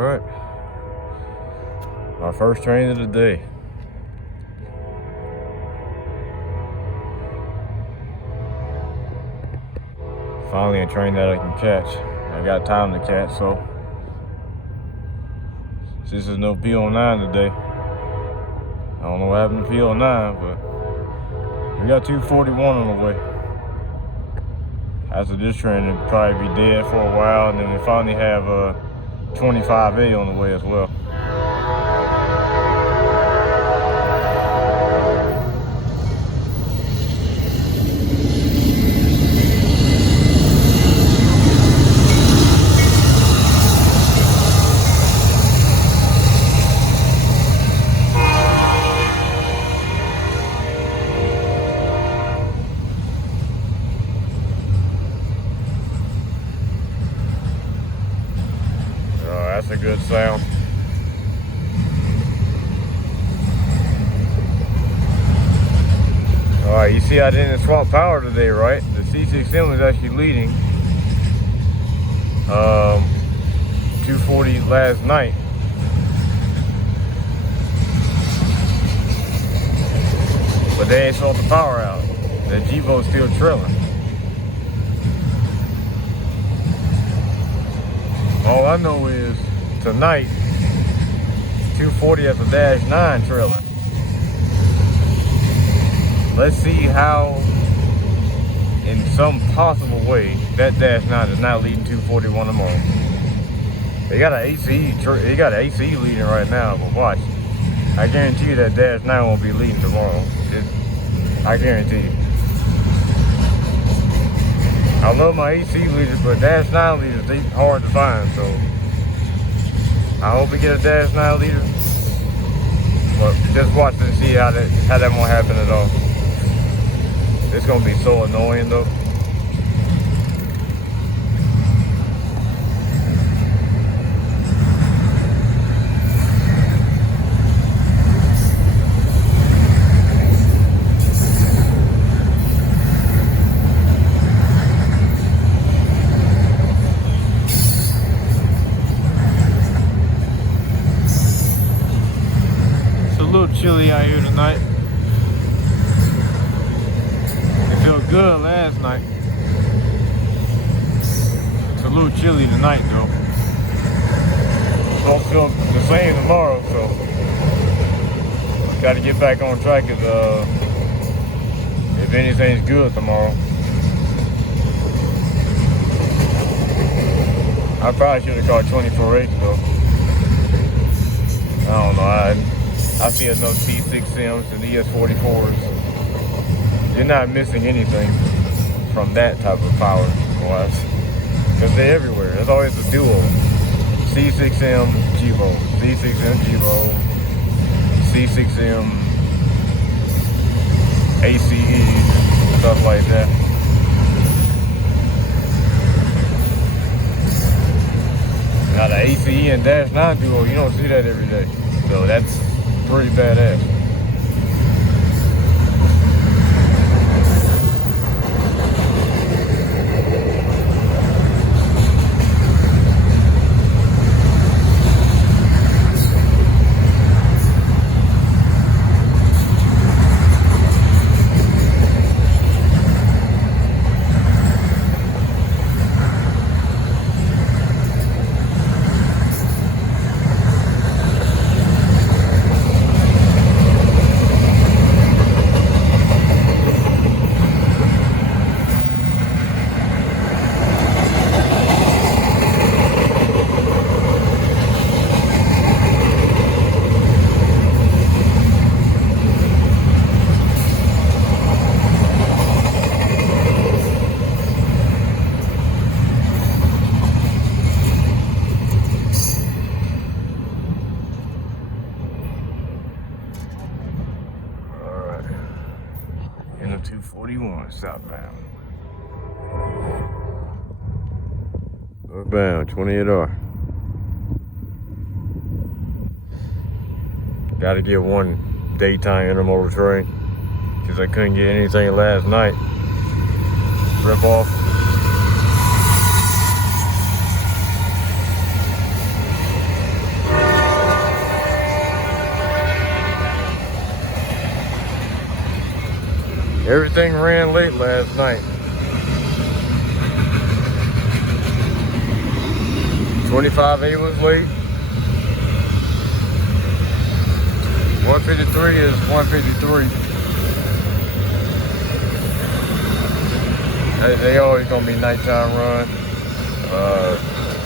Alright. Our first train of the day. Finally a train that I can catch. I got time to catch, so this is no P09 today. I don't know what happened to P09, but we got 241 on the way. After this train, it'll probably be dead for a while, and then we finally have 25A on the way as well. That's a good sound. Alright, you see I didn't swap power today, right? The C6M was actually leading 240 last night. But they ain't swapped the power out. The Dpus still trailing. All I know is tonight, 240 at the Dash9 trailing. Let's see how, in some possible way, that Dash9 is not leading 241 tomorrow. They got an ACE leading right now, but watch. I guarantee you that Dash9 won't be leading tomorrow. I guarantee you. I love my AC leaders, but Dash9 leaders, they hard to find, so I hope we get a Dash9 leader. But just watch and see how that won't happen at all. It's gonna be so annoying though. A little chilly out here tonight. It felt good last night. It's a little chilly tonight though. It's gonna feel the same tomorrow, so gotta get back on track if anything's good tomorrow. I probably should have caught 24H though. I don't know. I see enough C6Ms and ES44s. You're not missing anything from that type of power wise. Because they're everywhere. There's always a duo. C6M Gvo, C6M Gvo, C6M ACE, stuff like that. Now the ACE and Dash9 Duo, you don't see that every day. So that's pretty badass. In the 241 southbound. Northbound 28R. Gotta get one daytime intermodal train because I couldn't get anything last night. Rip off. Everything ran late last night. 25A was late. 153 is 153. They always gonna be nighttime run.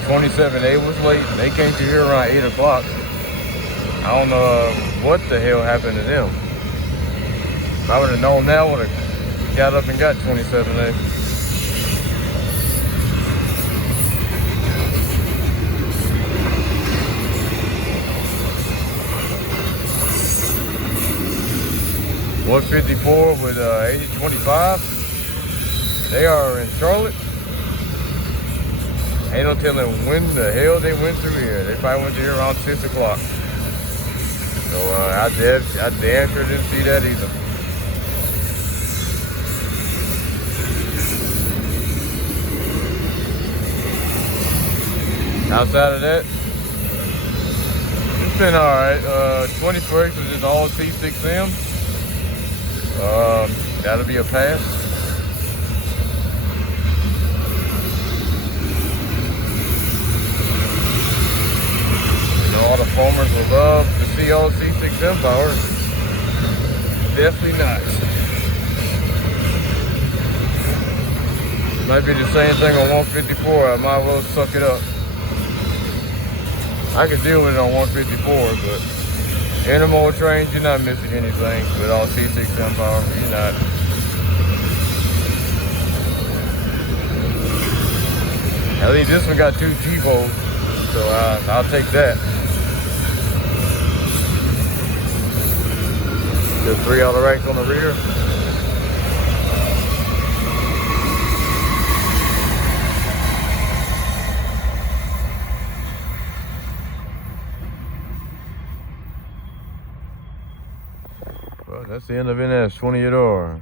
27A was late. They came through here around 8 o'clock. I don't know what the hell happened to them. If I would have known that, I would have got up and got 27A. .154 with 8025. They are in Charlotte. Ain't no telling when the hell they went through here. They probably went through here around 6 o'clock. So I damn sure didn't see that either. Outside of that, it's been alright. 21st was just all C6M. That'll be a pass. All the farmers will love to see all C6M power. Definitely not. Might be the same thing on 154. I might as well suck it up. I can deal with it on 154, but intermodal trains, you're not missing anything with all C6M power. You're not. At least this one got 2 G-bolts, so I'll take that. There's 3 auto racks on the rear. Well, that's the end of NS 28R.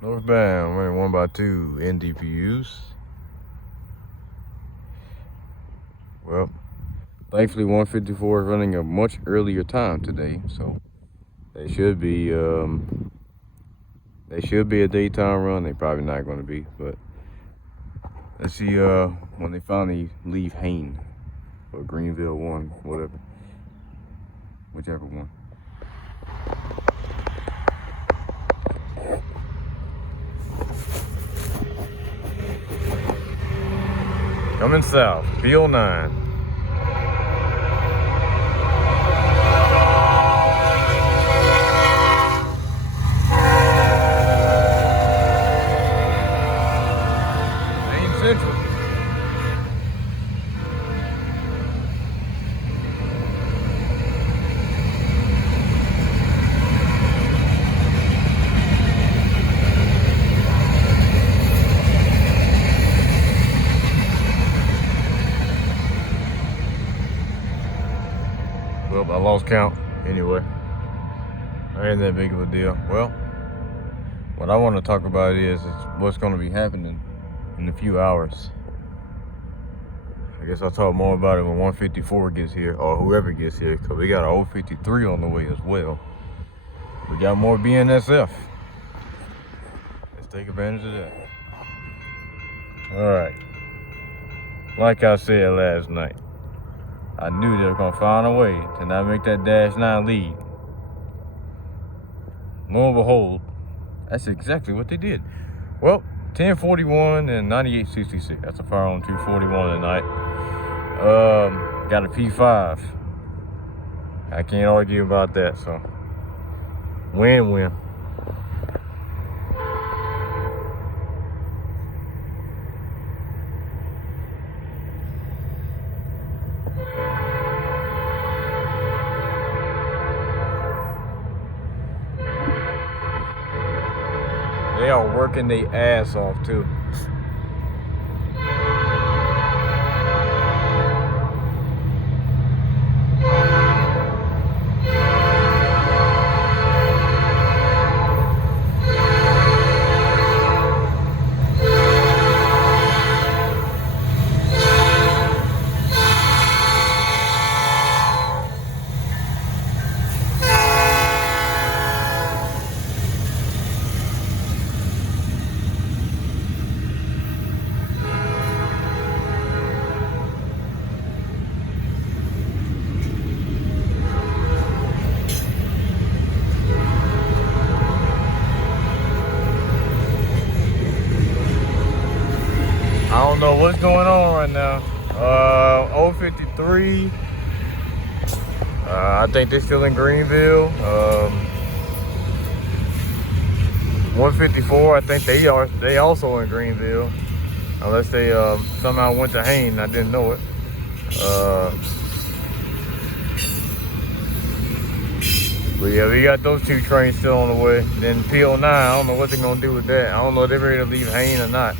Northbound, running 1x2 Dpus. Well, thankfully 154 is running a much earlier time today, so they should be a daytime run. They probably not going to be, but let's see when they finally leave Hain or Greenville 1, whatever, whichever one. Coming south, P09. Central. Well, I lost count anyway. Ain't that big of a deal. Well, what I want to talk about is what's going to be happening in a few hours. I guess I'll talk more about it when 154 gets here, or whoever gets here, because we got an 053 on the way as well. We got more BNSF. Let's take advantage of that. Alright. Like I said last night, I knew they were going to find a way to not make that Dash9 lead. Lo and behold, that's exactly what they did. Well, 1041 and 9866. That's a fire on 241 tonight. Got a P5. I can't argue about that, so win-win. They are working their ass off too. going on right now. 053. I think they're still in Greenville. 154. I think they also in Greenville, unless they somehow went to Hain. I didn't know it. But yeah, we got those two trains still on the way. Then P09, I don't know what they're gonna do with that. I don't know if they're ready to leave Hain or not.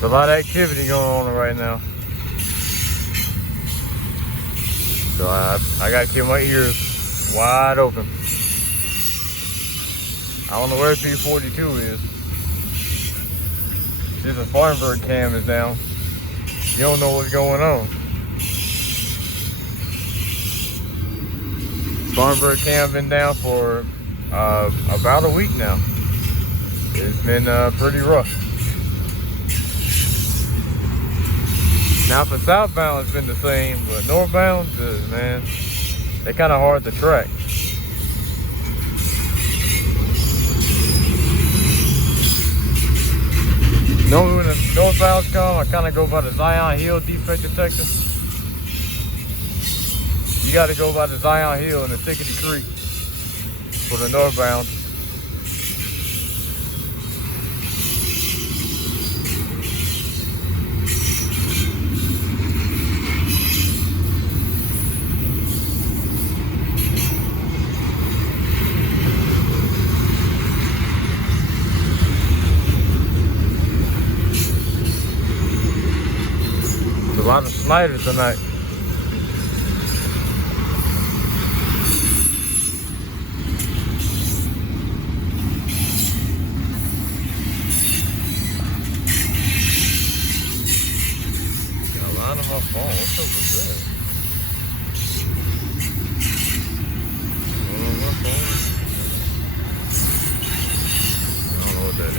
There's a lot of activity going on right now. So I gotta keep my ears wide open. I don't know where P42 is. Since the Spartanburg cam is down, you don't know what's going on. Spartanburg cam been down for about a week now. It's been pretty rough. Now for southbound it's been the same, but northbound, man, they're kind of hard to track. Normally when the northbounds come, I kind of go by the Zion Hill defect detector. You got to go by the Zion Hill and the Thickety Creek for the northbound. There's a lot of Snyder tonight. What's up with that? I don't know what that is.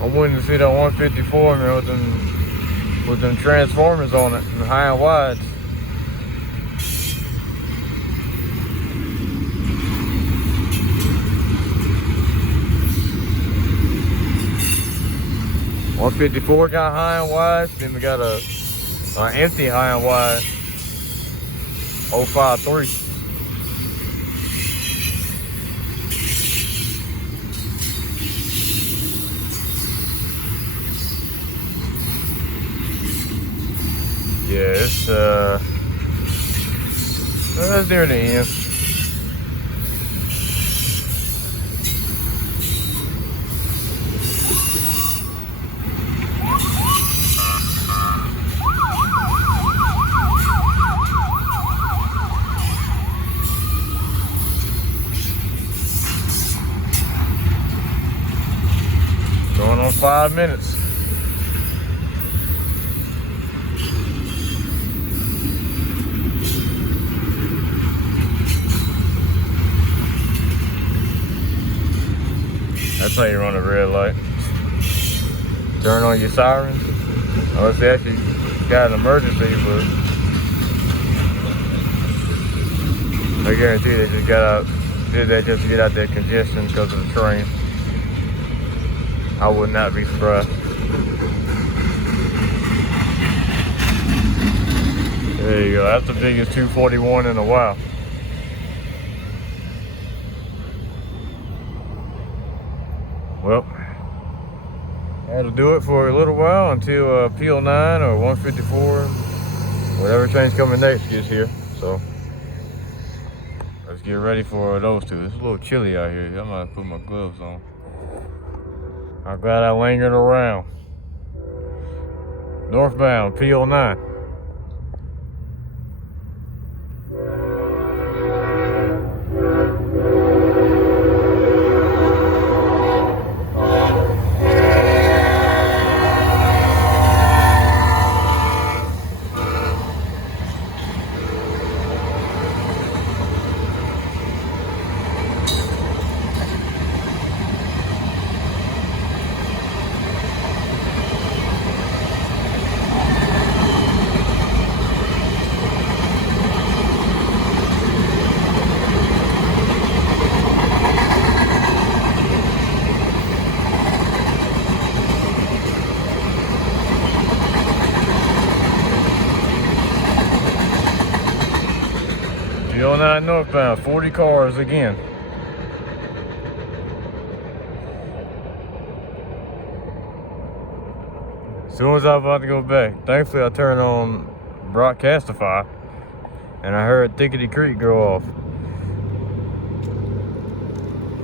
I'm waiting to see that 154 man with them transformers on it, and high and wides. $154 got high and wide, then we got a empty high and wide 053. Yeah, it's that's near the end. Going on 5 minutes. That's how you run a red light. Turn on your sirens. Unless they actually got an emergency, but I guarantee they just did that just to get out that congestion because of the train. I would not be surprised. There you go. That's the biggest 241 in a while. Well, that'll do it for a little while until P09 or 154, whatever train's coming next gets here. So let's get ready for those two. It's a little chilly out here. I'm gonna put my gloves on. I'm glad I lingered around. Northbound, P09. P09 northbound, 40 cars again. As soon as I was about to go back, thankfully I turned on Broadcastify and I heard Thickety Creek go off.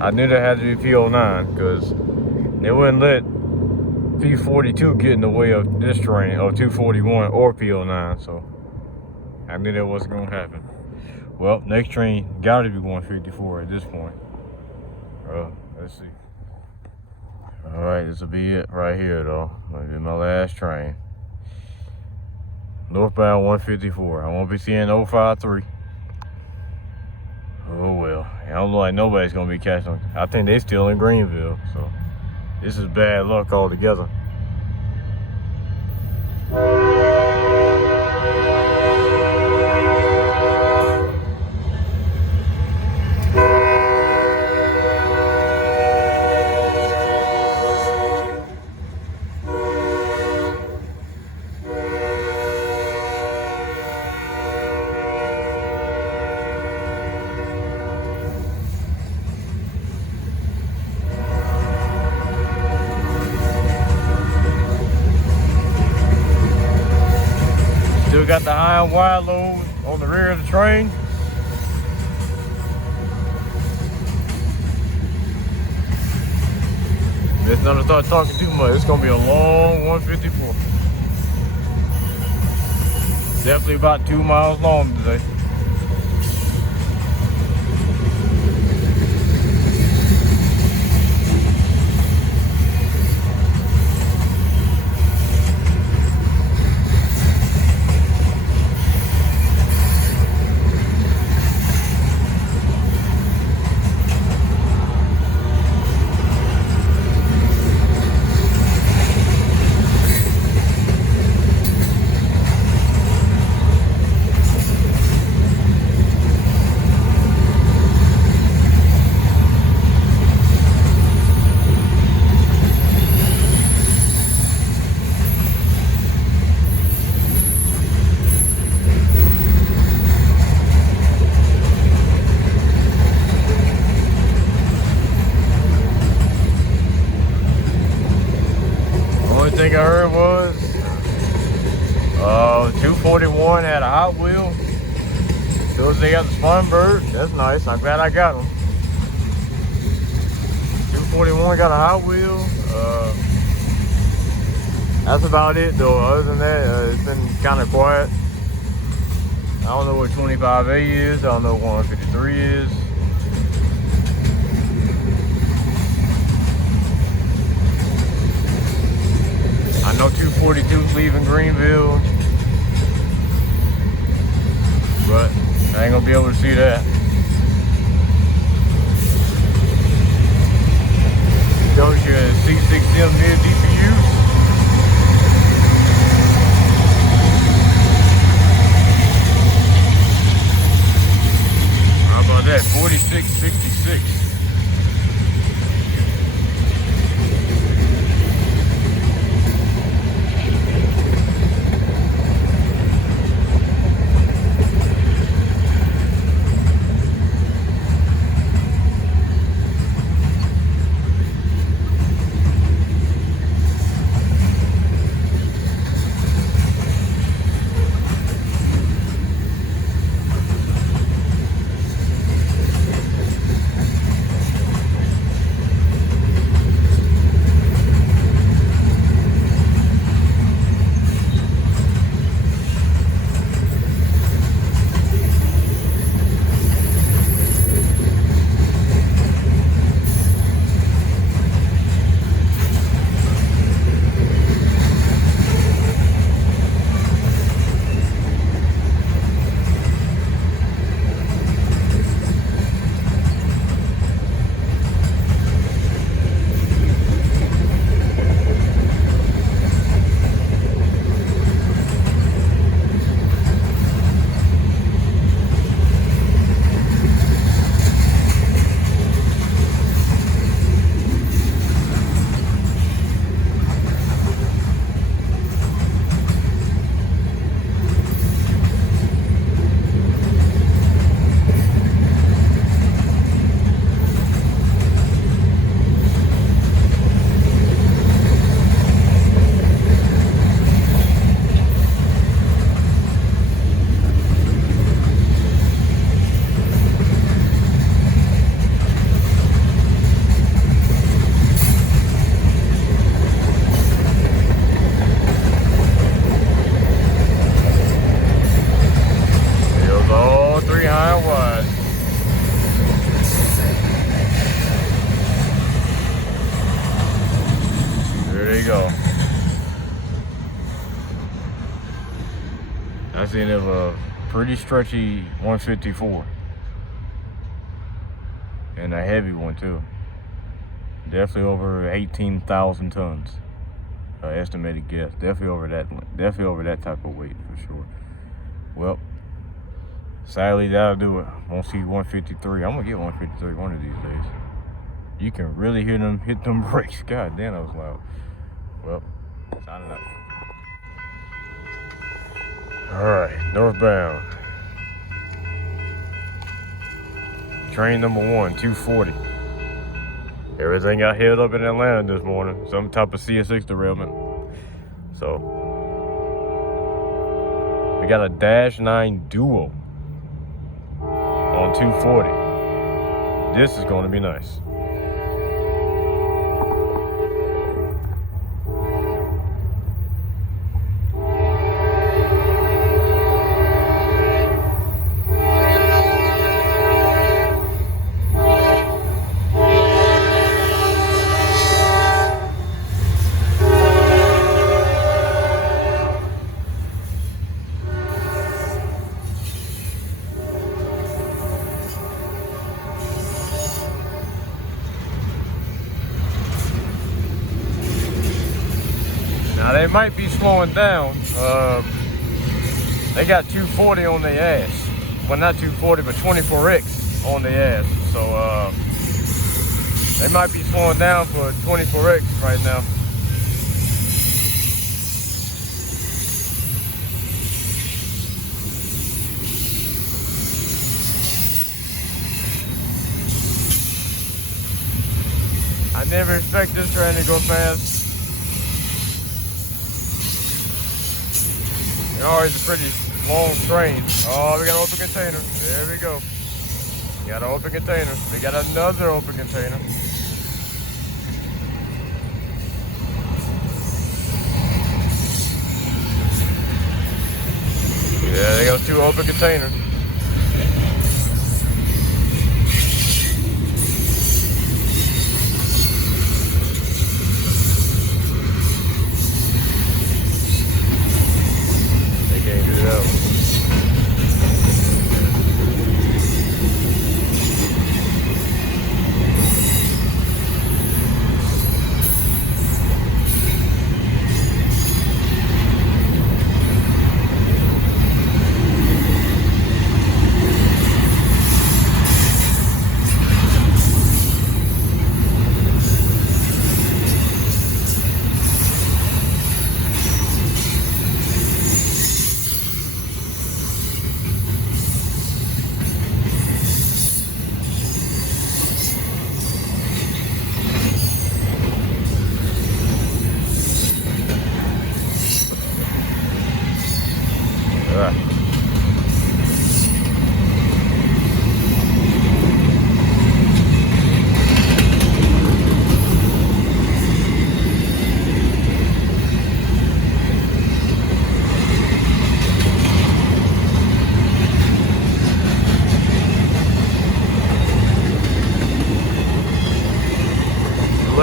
I knew that had to be P09 because they wouldn't let P42 get in the way of this train, or 241 or P09, so I knew that wasn't going to happen. Well, next train got to be 154 at this point. Let's see. All right, this will be it right here, though. That'll be my last train. Northbound 154. I won't be seeing 053. Oh, well. I don't look like nobody's going to be catching them. I think they still in Greenville, so this is bad luck altogether. Still got the high and wide load on the rear of the train. Let's not start talking too much. It's gonna be a long 154. Definitely about 2 miles long today. Only thing I heard was 241 had a Hot Wheel. Shows they got the spun bird. That's nice. I'm glad I got them. 241 got a Hot Wheel. That's about it though. Other than that, it's been kind of quiet. I don't know what 25A is. I don't know what 153 is. I know 242's leaving Greenville, but I ain't gonna be able to see that. Shows you a C6M near Dpus. How about that? 4666. you go. That's the end of a pretty stretchy 154. And a heavy one too. Definitely over 18,000 tons. Estimated guess. Definitely over that type of weight for sure. Well, sadly that'll do it. Won't see 153. I'm gonna get 153 one of these days. You can really hear them hit them brakes. God damn, that was loud. Well, signing up. Alright, northbound. Train number 1, 240. Everything got held up in Atlanta this morning. Some type of CSX derailment. So, we got a Dash9 Duo on 240. This is going to be nice. Now they might be slowing down. They got 240 on their ass. Well, not 240, but 24X on their ass. So they might be slowing down for 24X right now. I never expect this train to go fast. It's always a pretty long train. Oh, we got an open container. There we go. We got an open container. We got another open container. Yeah, there goes 2 open containers.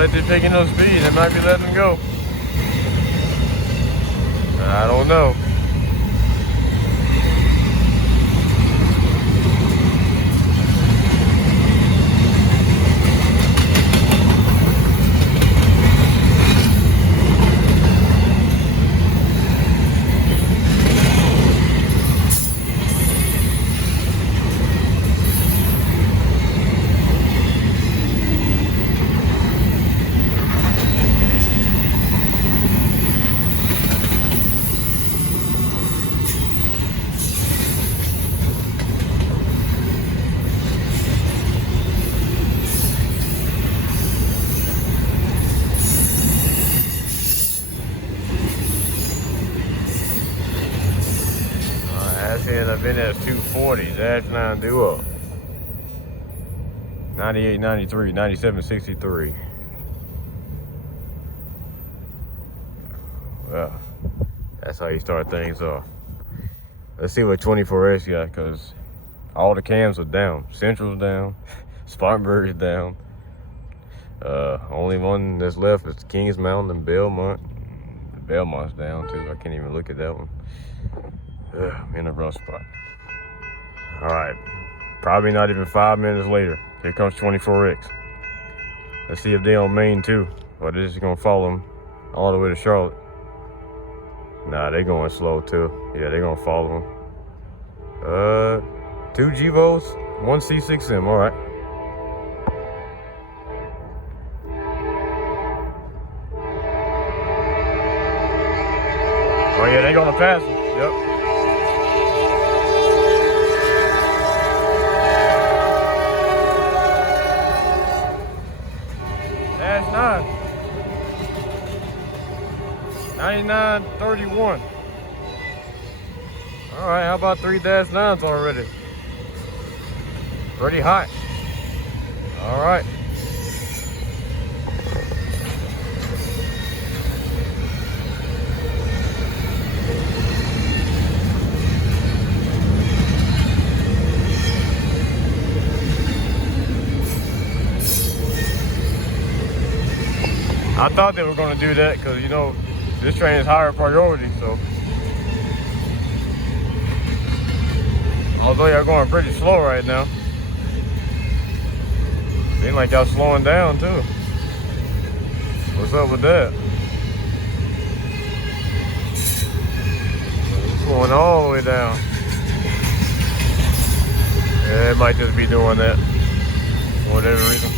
They're taking no speed. They might be letting them go. I don't know. I've been at 240, Dash9 Duo. 98, 93, 97, 63. Well, that's how you start things off. Let's see what 24S got, because all the cams are down. Central's down, Spartanburg's down. Only one that's left is Kings Mountain and Belmont. Belmont's down too. I can't even look at that one. I'm in a rough spot. All right, probably not even 5 minutes later. Here comes 24X. Let's see if they on Main too, or they're just gonna follow them all the way to Charlotte. Nah, they going slow too. Yeah, they gonna follow them. 2 GVOs, 1 C6M. All right. Oh yeah, they gonna pass him. Yep. Dash9. 99.31. All right, how about 3 Dash9s already? Pretty hot. All right. I thought they were going to do that because, you know, this train is higher priority, so. Although y'all going pretty slow right now. Seems like y'all slowing down too. What's up with that? Slowing all the way down. Yeah, it might just be doing that for whatever reason.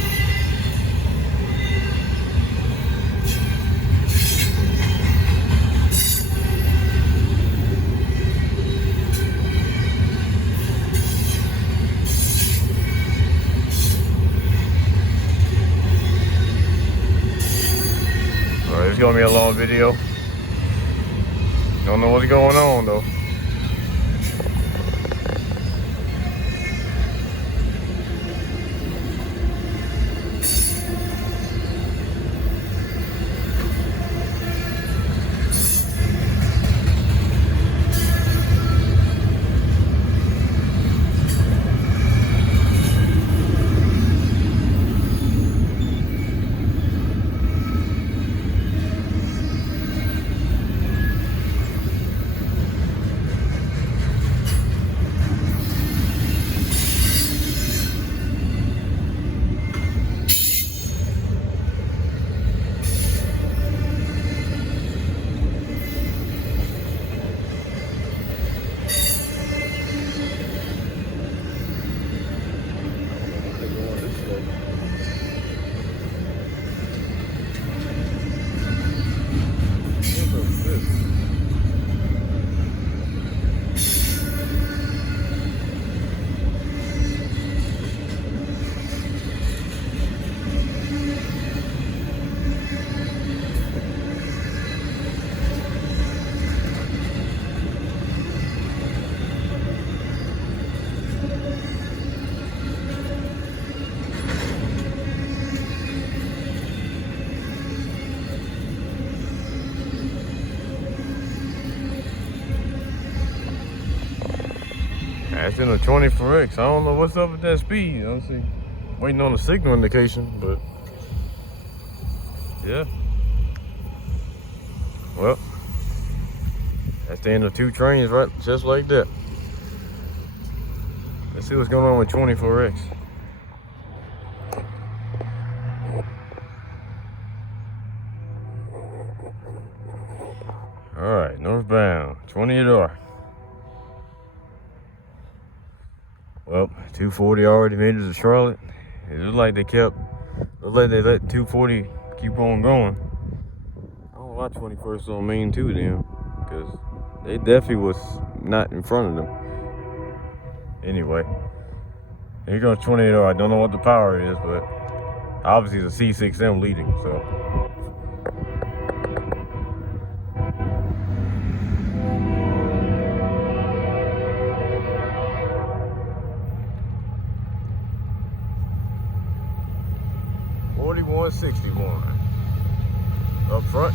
It's gonna be a long video. Don't know what's going on though. That's in a 24X. I don't know what's up with that speed. I'm waiting on the signal indication, but yeah. Well, that's the end of 2 trains, right? Just like that. Let's see what's going on with 24X. All right, northbound, 28R. Well, 240 already made it to Charlotte. It looked like they let 240 keep on going. I don't know why 21st on Main too then, because they definitely was not in front of them. Anyway, here goes 28R. I don't know what the power is, but obviously it's a C6M leading, so. .61 up front.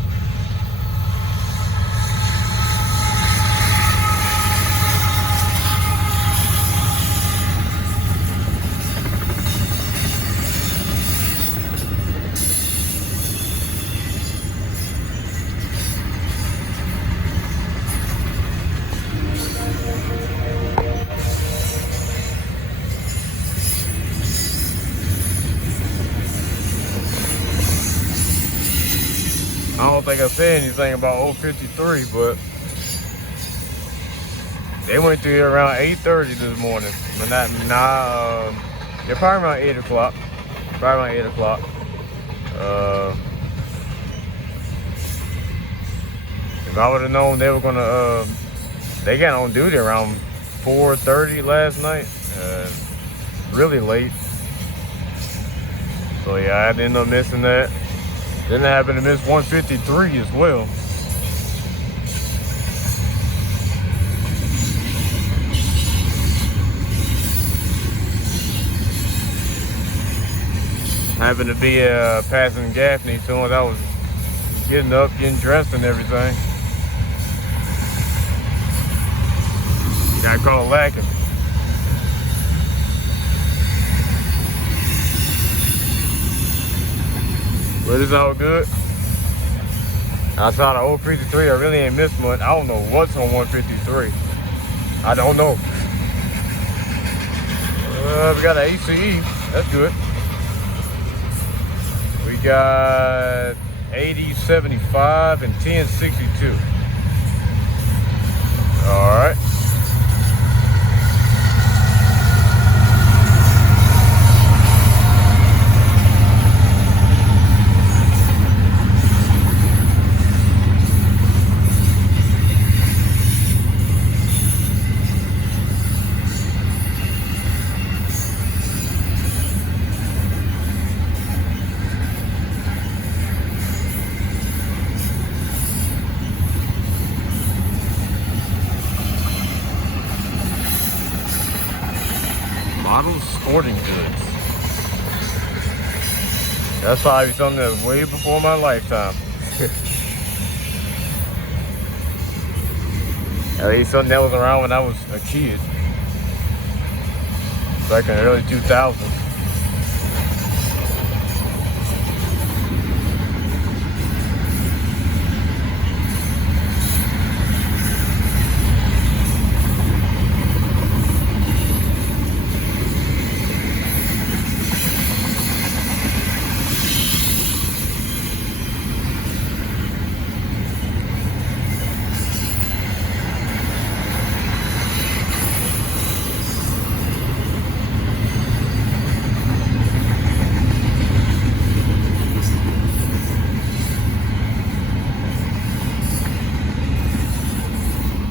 I don't think I said anything about 053, but they went through here around 8:30 this morning. But they're probably around 8 o'clock. Probably around 8 o'clock. If I would have known they were gonna, they got on duty around 4:30 last night. Really late. So yeah, I had to end up missing that. Then I happened to miss 153 as well. Happened to be passing Gaffney soon as I was getting up, getting dressed and everything. Got caught lacking. But it's all good. Outside of 053, I really ain't missed much. I don't know what's on 153. I don't know. We got an ACE. That's good. We got 8075 and 1062. All right. Model sporting goods. That's probably something that's way before my lifetime. At least something that was around when I was a kid. Back in the early 2000s.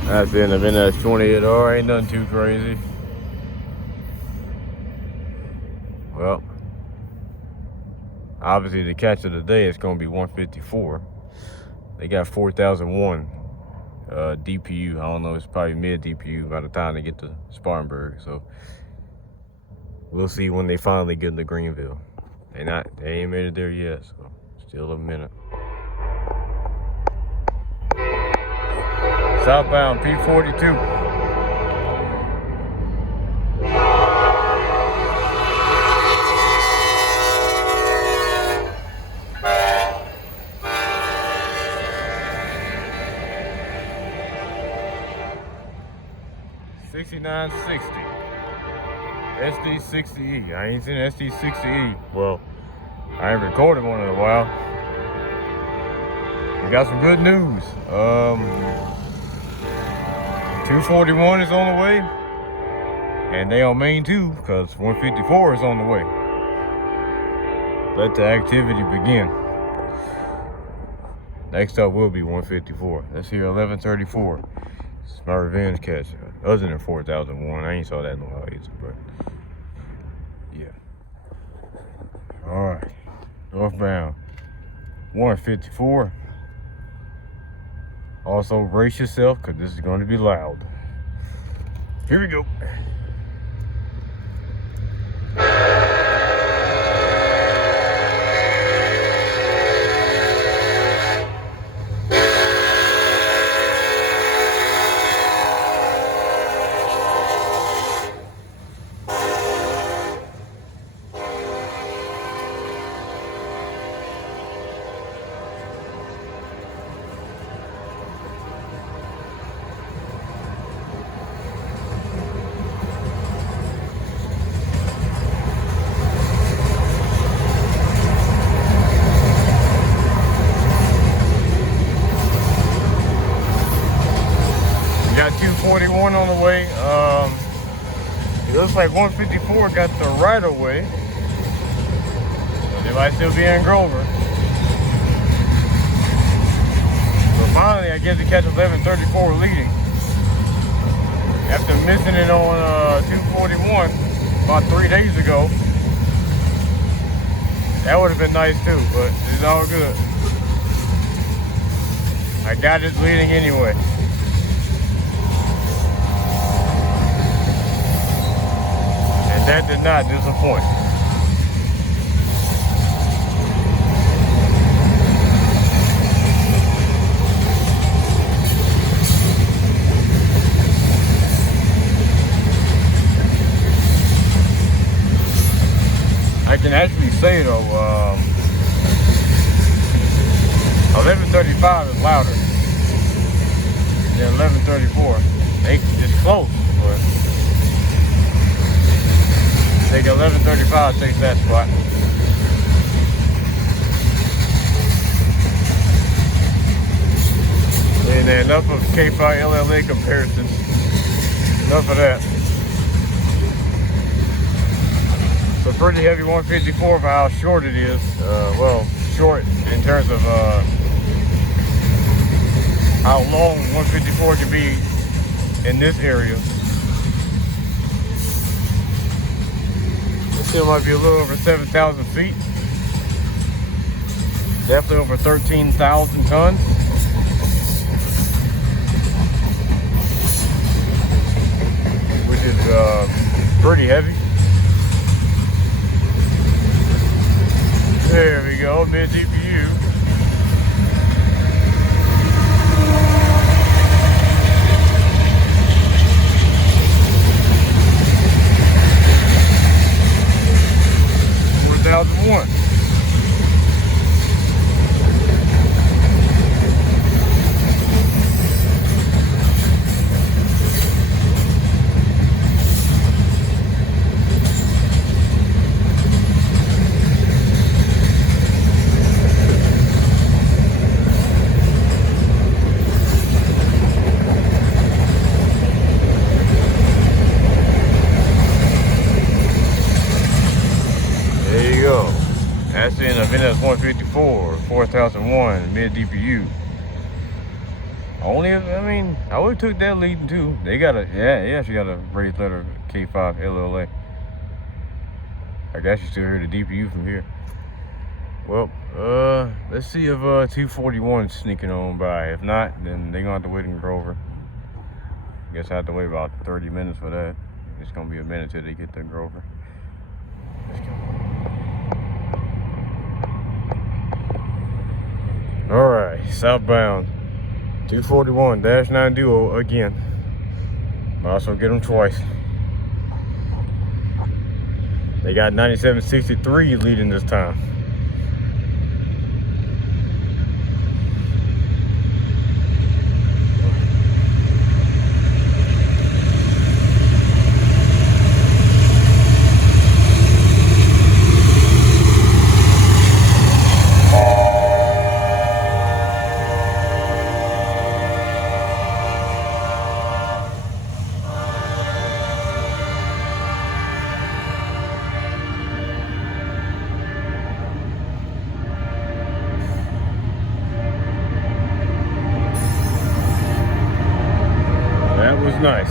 That's the end of NS28R. Ain't nothing too crazy. Well, obviously the catch of the day is going to be 154. They got 4001 DPU. I don't know, it's probably mid DPU by the time they get to Spartanburg. So we'll see when they finally get to Greenville. They ain't made it there yet, so still a minute. Southbound P42. $69.60. SD60E. I ain't seen SD60E. Well, I ain't recorded one in a while. We got some good news. 241 is on the way, and they on main 2 because 154 is on the way. Let the activity begin. Next up will be 154. Let's hear 1134. It's my revenge catch. Other than 4001, I ain't saw that in a while either, but yeah. All right, northbound 154. Also, brace yourself because this is going to be loud. Here we go. 151 on the way. It looks like 154 got the right of way. But they might still be in Grover. So finally, I get to catch 1134 leading. After missing it on 241 about 3 days ago. That would have been nice too, but it's all good. I got it leading anyway. And that did not disappoint. I can actually say though, 1135 is louder than 1134. They just close, but I think 1135 takes that spot. And enough of K5 LLA comparisons. Enough of that. So pretty heavy 154 for how short it is. Well, short in terms of how long 154 can be in this area. It still might be a little over 7,000 feet. Definitely over 13,000 tons. Which is pretty heavy. There we go, mid Dpus. $4,001. That's in a Venus 154, 4001, mid Dpus. I would have took that leading too. They got she got a raised letter K5 LLA. I guess you still hear the Dpus from here. Well, let's see if 241 is sneaking on by. If not, then they're gonna have to wait in Grover. I guess I have to wait about 30 minutes for that. It's gonna be a minute till they get to Grover. Let's go. Alright, southbound 241 Dash9 Duo again. Might also get them twice. They got 9763 leading this time. Nice.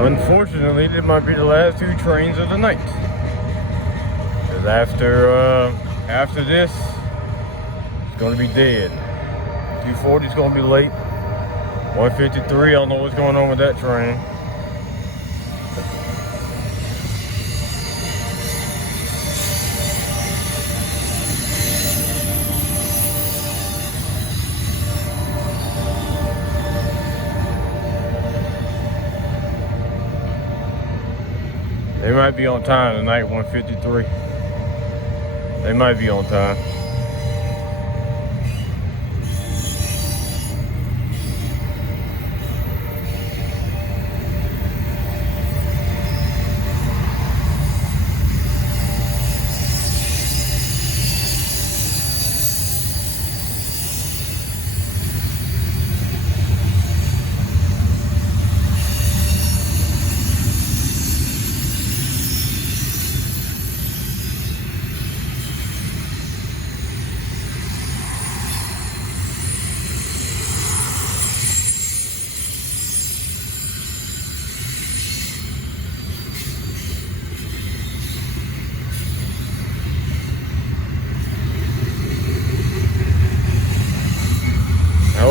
Unfortunately, it might be the last two trains of the night. Because after this, it's going to be dead. 240 is going to be late. 153, I don't know what's going on with that train. They might be on time tonight, 153. They might be on time.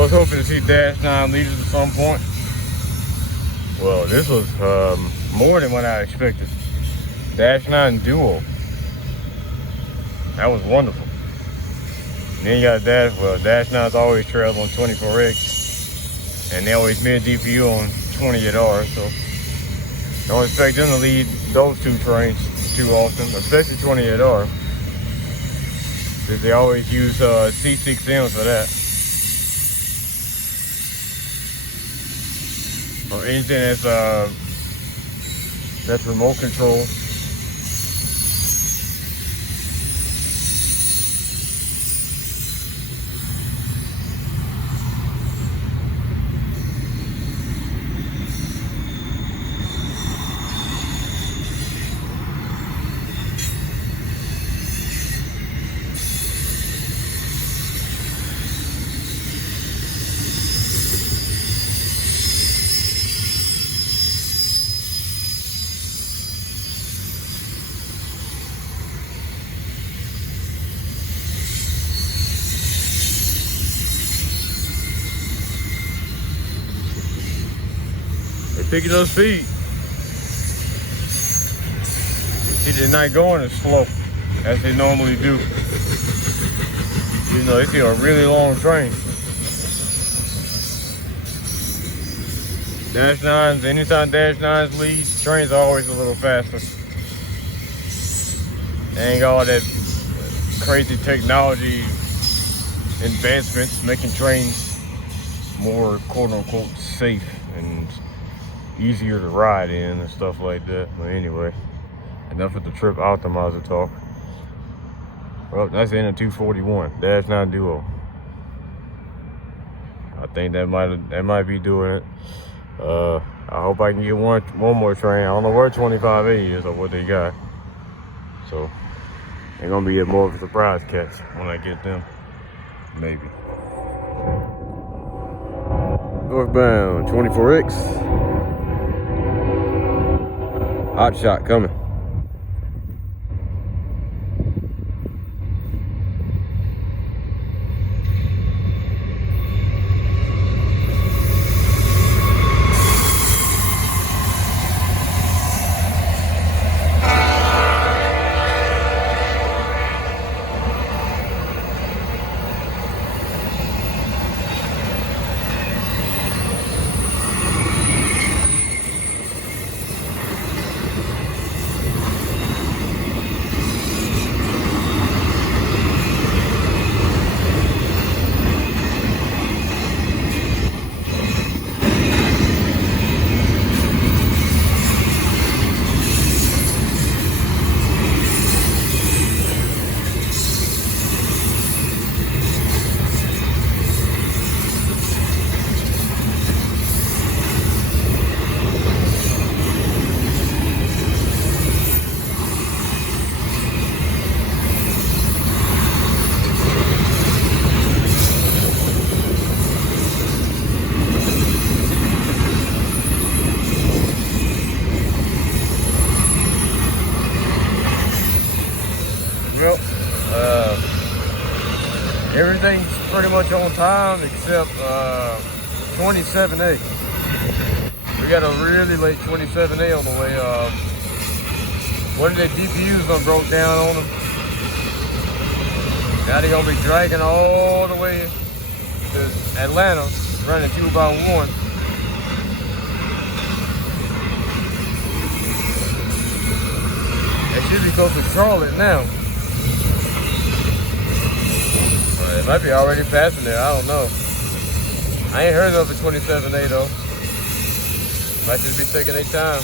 was hoping to see Dash9 leaders at some point. Well, this was more than what I expected. Dash9 Duo. That was wonderful. And then you got Dash9's always trailed on 24X. And they always mid DPU on 28R, so don't expect them to lead those two trains too often, especially 28R. Because they always use C6Ms for that. Or anything that's remote control. Picking up speed. They're not going as slow as they normally do. You know, they see a really long train. Dash9s, anytime Dash9s lead, trains are always a little faster. They ain't got all that crazy technology advancements making trains more quote-unquote safe and easier to ride in and stuff like that. But anyway, enough with the trip optimizer talk. Well, that's the end of 241 Dash9 Duo. I think that might be doing it. I hope I can get one more train. I don't know where 2580 is or what they got, so they're gonna be more of a surprise catch when I get them. Maybe. Northbound 24X. Hot shot coming. Everything's pretty much on time except 27A. We got a really late 27A on the way. One of their DPUs done broke down on them. Now they're gonna be dragging all the way to Atlanta, running 2x1. They should be close to Charlotte now. It might be already passing there, I don't know. I ain't heard of a 27A though. Might just be taking their time.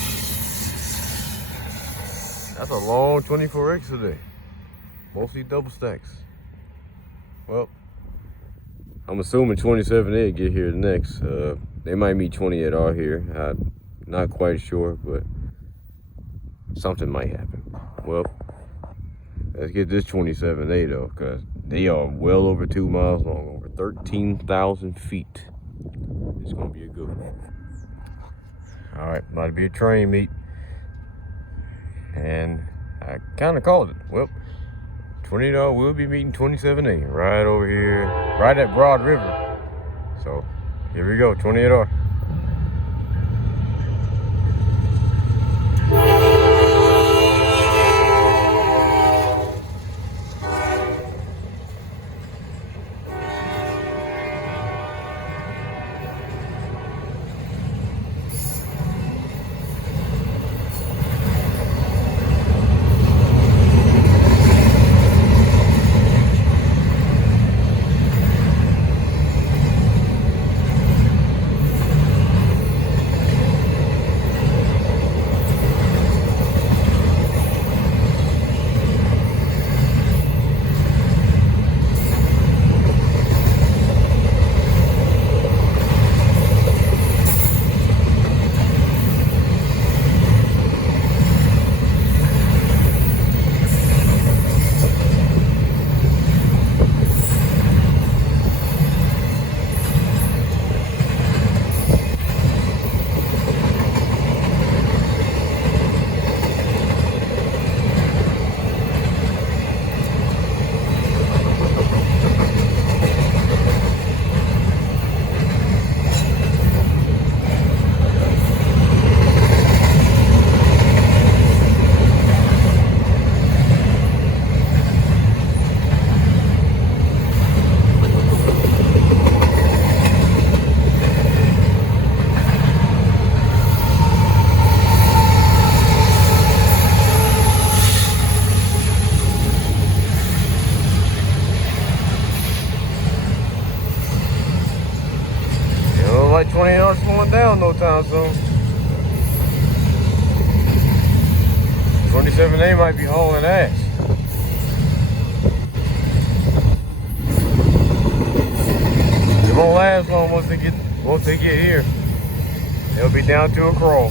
That's a long 24X today. Mostly double stacks. Well, I'm assuming 27A get here next. They might meet 28R here. I'm not quite sure, but something might happen. Well, let's get this 27A though, because they are well over 2 miles long, over 13,000 feet. It's gonna be a good one. All right, might be a train meet. And I kind of called it. Well, 28R will be meeting 27A right over here, right at Broad River. So here we go, 28R. Like 28R slowing down no time soon. 27A might be hauling ass. It won't last long once they get here. They'll be down to a crawl.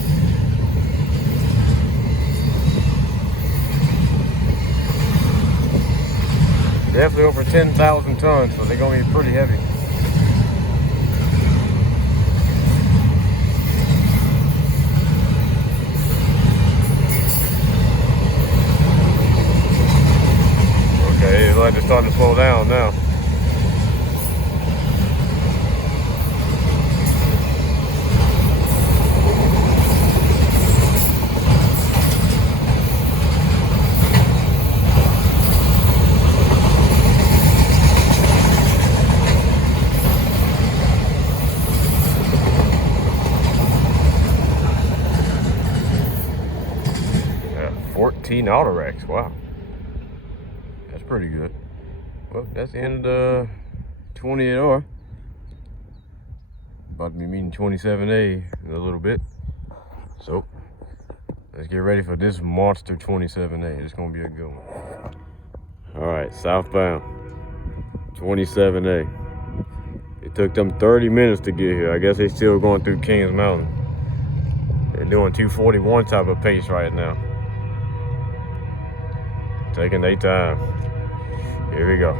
Definitely over 10,000 tons, so they're gonna be pretty heavy. Okay, it's like they're starting to slow down now. Yeah, 14 auto racks, wow. That's pretty good. Well, that's the end of the 28R. About to be meeting 27A in a little bit. So, let's get ready for this monster 27A. It's gonna be a good one. All right, southbound 27A. It took them 30 minutes to get here. I guess they still going through Kings Mountain. They're doing 241 type of pace right now. Taking their time. Here we go.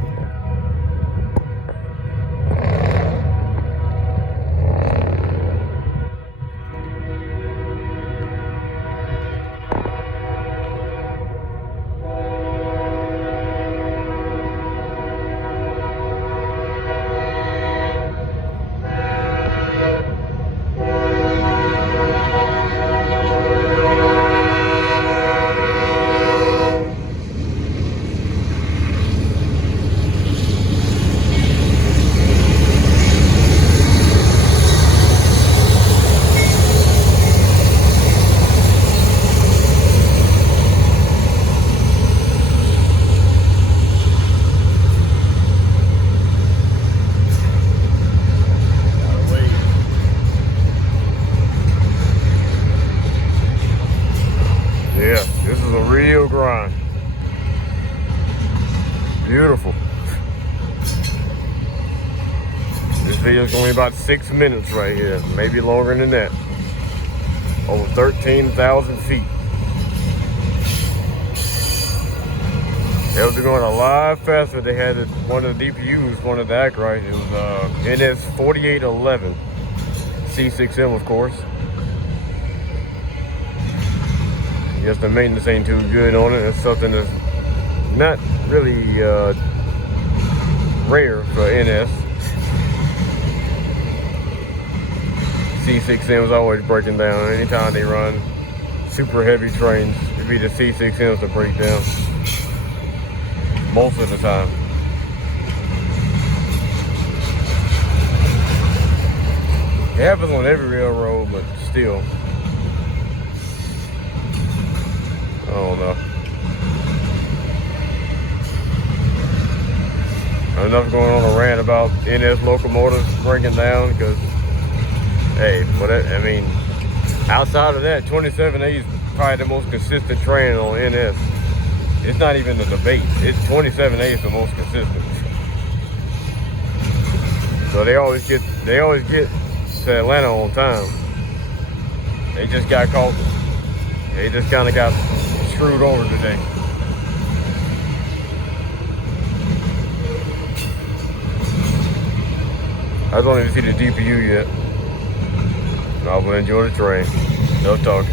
Yeah, this is a real grind. Beautiful. This video is going to be about 6 minutes right here, maybe longer than that. Over 13,000 feet. They was going a lot faster. They had one of the Dpus, one of the act right. It was NS 4811 C6M, of course. Yes, the maintenance ain't too good on it. It's something that's not really rare for NS. C6Ms always breaking down. Anytime they run super heavy trains, it'd be the C6Ms that break down. Most of the time. It happens on every railroad, but still. I don't know. Enough going on a rant about NS locomotives breaking down, because, hey, I mean, outside of that, 27A is probably the most consistent train on NS. It's not even a debate. It's 27A is the most consistent. So they always get to Atlanta on time. They just got caught. They just kind of got screwed over today. I don't even see the DPU yet. I'm gonna enjoy the train. No talking.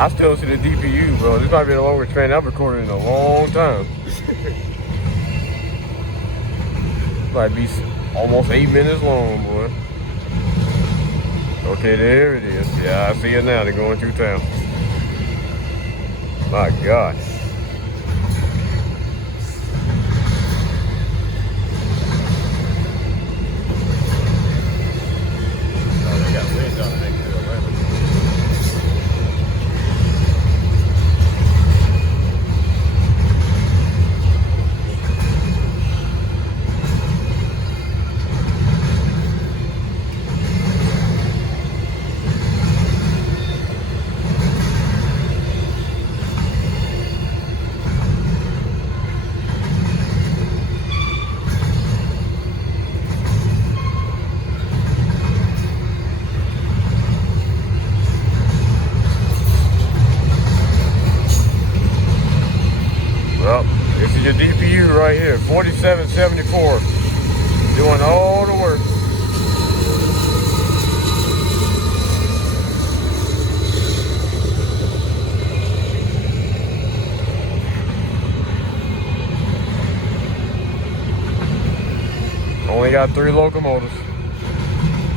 I still see the DPU, bro. This might be the longest train I've recorded in a long time. Might be almost 8 minutes long, boy. Okay, there it is. Yeah, I see it now. They're going through town. My God. Oh, they got wind on it next to Atlanta. Well, this is your DPU right here, 4774, doing all the work. Only got 3 locomotives.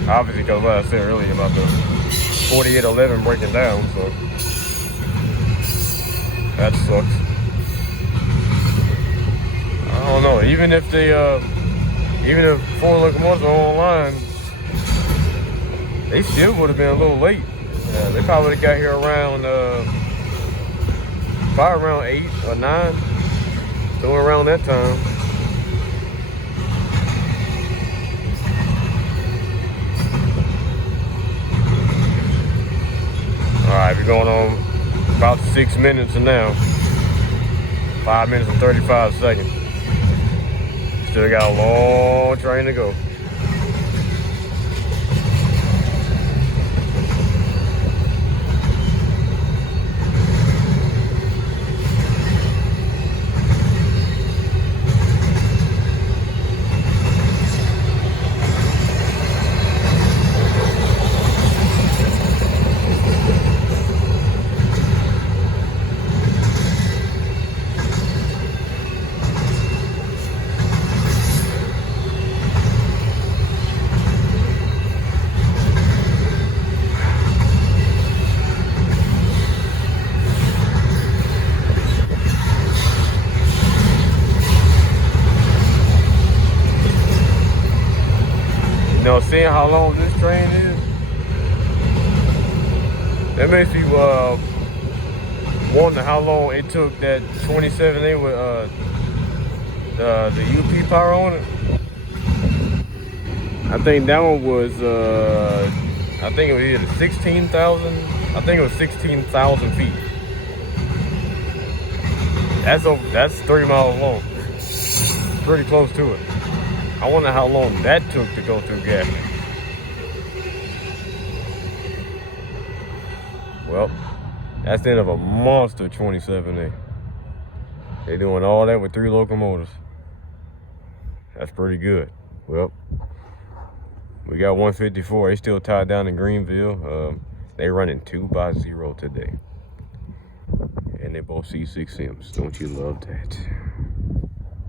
Obviously, because what I said earlier about the 4811 breaking down, so that sucks. I don't know. Even if 4 locomotives are online, they still would have been a little late. Yeah, they probably would have got here around probably around 8 or 9, somewhere around that time. All right, we're going on about 6 minutes now. 5 minutes and 35 seconds. Still got a long train to go. You know, seeing how long this train is, that makes me wonder how long it took that 27A with the UP power on it. I think that one was I think it was either 16,000. I think it was 16,000 feet. That's 3 miles long. pretty close to it. I wonder how long that took to go through Gatlin. Well, that's the end of a monster 27A. They're doing all that with 3 locomotives. That's pretty good. Well, we got 154. They still tied down in Greenville. They running 2x0 today. And they both C6Ms. Don't you love that?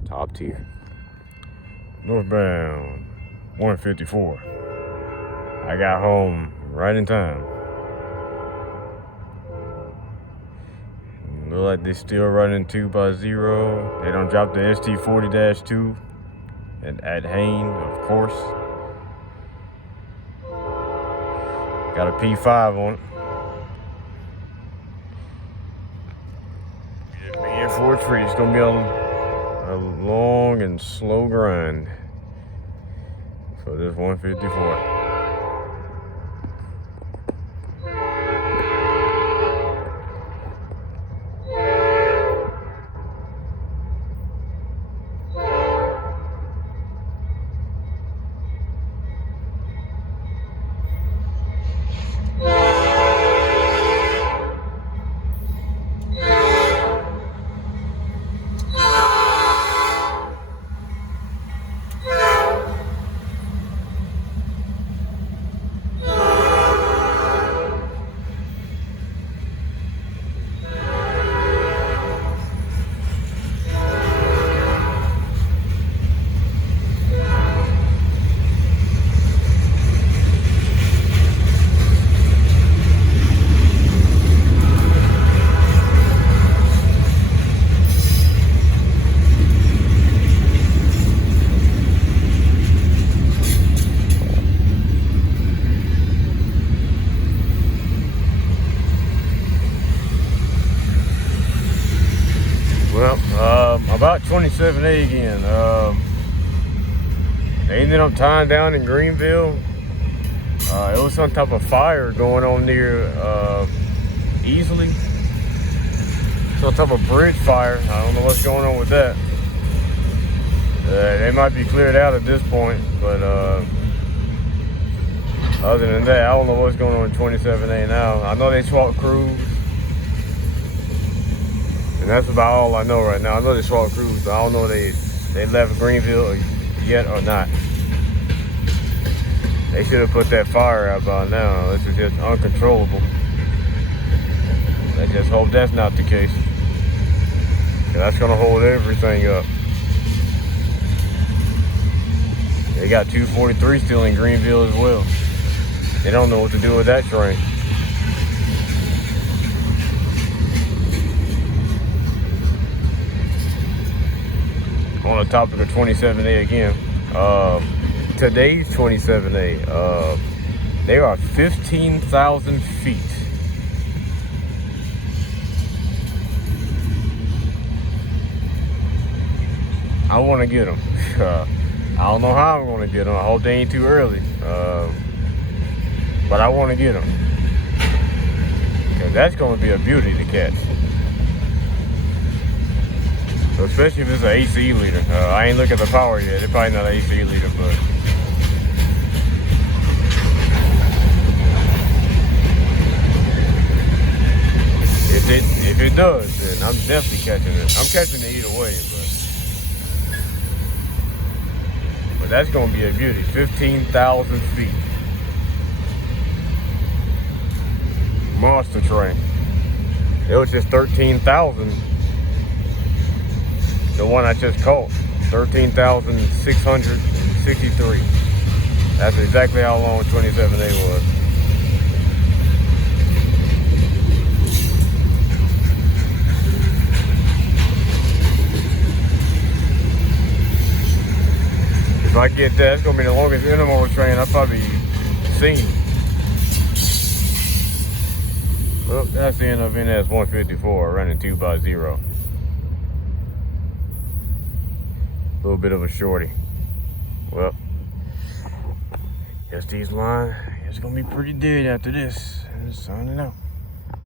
Top tier. Northbound 154. I got home right in time. Look like they still running 2x0. They don't drop the ST40-2 at Hain, of course. Got a P5 on it. Being for a treat, it's gonna be a long and slow grind for this 154. About 27A again. They ended up tying down in Greenville. It was some type of fire going on near Easily. Some type of bridge fire. I don't know what's going on with that. They might be cleared out at this point, but other than that, I don't know what's going on with 27A now. I know they swapped crews. And that's about all I know right now. I know they swapped crews, but I don't know if they left Greenville yet or not. They should have put that fire out by now. This is just uncontrollable. Let's just hope that's not the case. That's gonna hold everything up. They got 243 still in Greenville as well. They don't know what to do with that train. On the topic of 27A again, today's 27A, they are 15,000 feet. I want to get them. I don't know how I'm going to get them. I hope they ain't too early. But I want to get them. Because that's going to be a beauty to catch. So especially if it's an AC leader. I ain't looking at the power yet. It's probably not an AC leader, but if it does, then I'm definitely catching it. I'm catching it either way, but that's gonna be a beauty. 15,000 feet. Monster train. It was just 13,000. The one I just caught, 13,663. That's exactly how long 27A was. If I get that, it's gonna be the longest intermodal train I've probably seen. Well, that's the end of NS 154 running 2x0. A little bit of a shorty. Well, guess these lines, it's gonna be pretty dead after this. It's signing out.